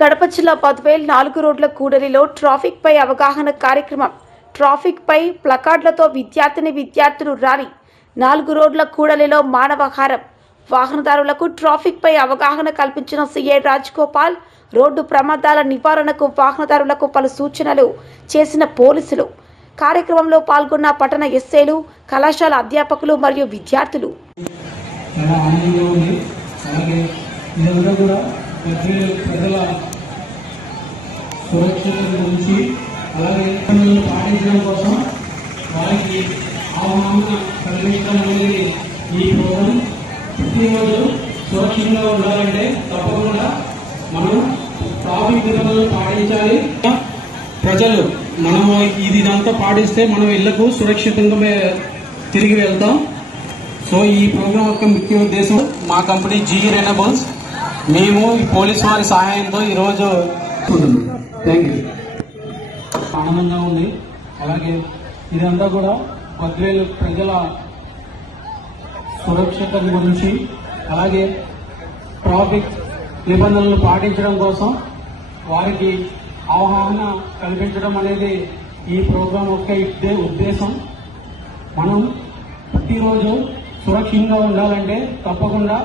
కడప జిల్లా పద్వేల్ నాలుగు రోడ్ల కూడలిలో ట్రాఫిక్ పై అవగాహన కార్యక్రమం. ట్రాఫిక్ పై ప్లకార్డులతో విద్యార్థిని విద్యార్థులు ర్యాలీ నాలుగు రోడ్ల కూడలిలో మానవహారం. వాహనదారులకు ట్రాఫిక్ పై అవగాహన కల్పించిన సీఏ రాజ్గోపాల్ రోడ్డు ప్రమాదాల నివారణకు వాహనదారులకు పలు సూచనలు చేసిన పోలీసులు. కార్యక్రమంలో పాల్గొన్న పట్టణ ఎస్ఏలు కళాశాల అధ్యాపకులు మరియు విద్యార్థులు. చాలా ఆనందంగా ఉంది. అలాగే కూడా ప్రజల సురక్షత గురించి అలాగే పాటించడం కోసం వారికి అవగాహన కలిగించడం అనేది ఈ ప్రోగ్రాం ప్రతిరోజు సురక్షితంగా ఉండాలంటే తప్పకుండా మనం ట్రాఫిక్ నిబంధనలు పాటించాలి. ప్రజలు మనము ఇది ఇదంతా పాటిస్తే మనం ఇళ్ళకు సురక్షితంగా తిరిగి వెళ్తాం. సో ఈ ప్రోగ్రాం యొక్క ముఖ్య ఉద్దేశం మా కంపెనీ జీ రెనబుల్స్ మేము ఈ పోలీస్ వారి సహాయంతో ఈరోజు అలాగే ఇదంతా కూడా పద్వేలు ప్రజల సురక్షిత గురించి అలాగే ట్రాఫిక్ నిబంధనలు పాటించడం కోసం వారికి అవగాహన కల్పించడం అనేది ఈ ప్రోగ్రాం యొక్క ఇదే ఉద్దేశం. మనం ప్రతిరోజు సురక్షితంగా ఉండాలంటే తప్పకుండా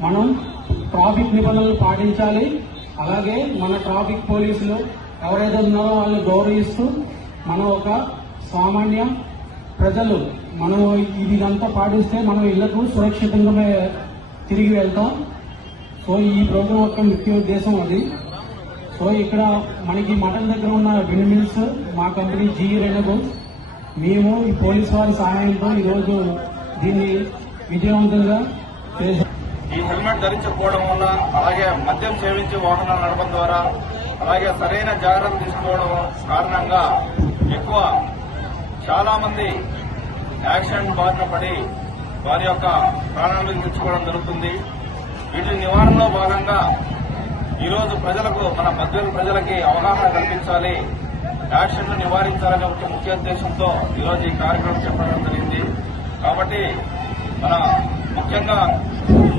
మనం ట్రాఫిక్ నిబంధనలు పాటించాలి. అలాగే మన ట్రాఫిక్ పోలీసులు ఎవరైతే ఉన్నారో వాళ్ళని గౌరవిస్తూ మనం ఒక సామాన్య ప్రజలు మనం ఇదంతా పాటిస్తే మనం ఇళ్ళకు సురక్షితంగా తిరిగి వెళ్తాం. సో ఈ ప్రోగ్రాం యొక్క ముఖ్య ఉద్దేశం అది. సో ఇక్కడ మనకి మటన్ దగ్గర ఉన్న విండ్ మిల్స్ మా కంపెనీ జీ రెనబుల్స్ మేము ఈ పోలీస్ వారి సహాయంతో ఈరోజు దీన్ని విజయవంతంగా చేసాం ఈ హెల్మెట్ ధరించకపోవడం వల్ల అలాగే మద్యం సేవించి వాహనాలు నడపడం ద్వారా అలాగే సరైన జాగ్రత్తలు తీసుకోవడం కారణంగా ఎక్కువ చాలా మంది యాక్సిడెంట్ బారిన పడి వారి యొక్క ప్రాణాలను తెచ్చుకోవడం జరుగుతుంది. వీటి నివారణలో భాగంగా ఈరోజు ప్రజలకు మన మధ్యలో ప్రజలకి అవగాహన కల్పించాలి. యాక్సిడెంట్ నివారించాలనే ఒక ముఖ్య ఉద్దేశంతో ఈరోజు ఈ కార్యక్రమం చెప్పడం జరిగింది. కాబట్టి మన ముఖ్యంగా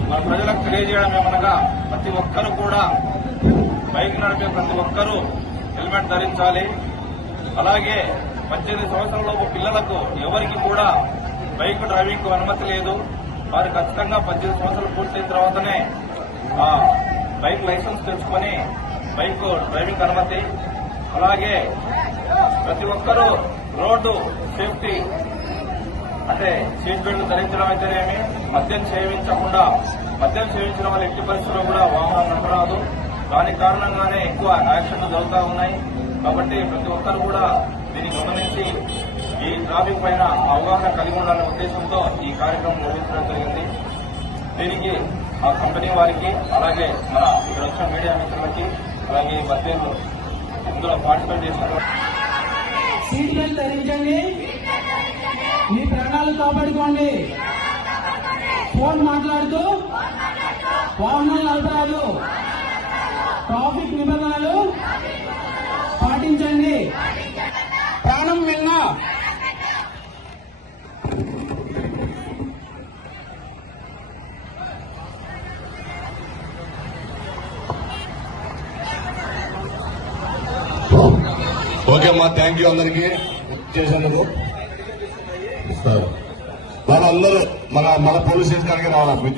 మన ప్రజలకు తెలియజేయడం ఏమనగా ప్రతి ఒక్కరూ కూడా బైక్ నడిపే ప్రతి ఒక్కరూ హెల్మెట్ ధరించాలి. అలాగే పద్దెనిమిది సంవత్సరాలలోపు పిల్లలకు ఎవరికి కూడా బైక్ డ్రైవింగ్కు అనుమతి లేదు. వారు ఖచ్చితంగా పద్దెనిమిది సంవత్సరాలు పూర్తయిన తర్వాతనే బైక్ లైసెన్స్ తెచ్చుకొని బైక్ డ్రైవింగ్ అనుమతి. అలాగే ప్రతి ఒక్కరూ రోడ్డు సేఫ్టీ అంటే సీట్ బెల్ట్ ధరించడం అయితేనేమి మద్యం సేవించకుండా మద్యం సేవించడం వల్ల ఎట్టి పరిస్థితుల్లో కూడా వాహనాలు నడపరాదు. దాని కారణంగానే ఎక్కువ యాక్సిడెంట్లు జరుగుతూ ఉన్నాయి. కాబట్టి ప్రతి ఒక్కరు కూడా దీన్ని గమనించి ఈ ట్రాఫిక్ పైన అవగాహన కలిగి ఉండాలనే ఉద్దేశంతో ఈ కార్యక్రమం నిర్వహించడం జరిగింది. దీనికి ఆ కంపెనీ వారికి అలాగే మన ఇక్కడ వచ్చిన మీడియా మిత్రులకి అలాగే బద్దెలు ఇందులో పార్టిసిపేట్ చేసిన సీట్ బెల్ట్ ధరించండి మీ ప్రాణాలు కాపాడుకోండి. ఫోన్ మాట్లాడుతూ వాహనాలు నడపరాదు ట్రాఫిక్ నిబంధనలు పాటించండి. ప్రాణం విన్నా. ఓకే అమ్మా థ్యాంక్ యూ అందరికి. చేసినందుకు సరే. మన అందరూ మన మన పోలీస్ స్టేషన్ కాడికి రావాలి? విద్య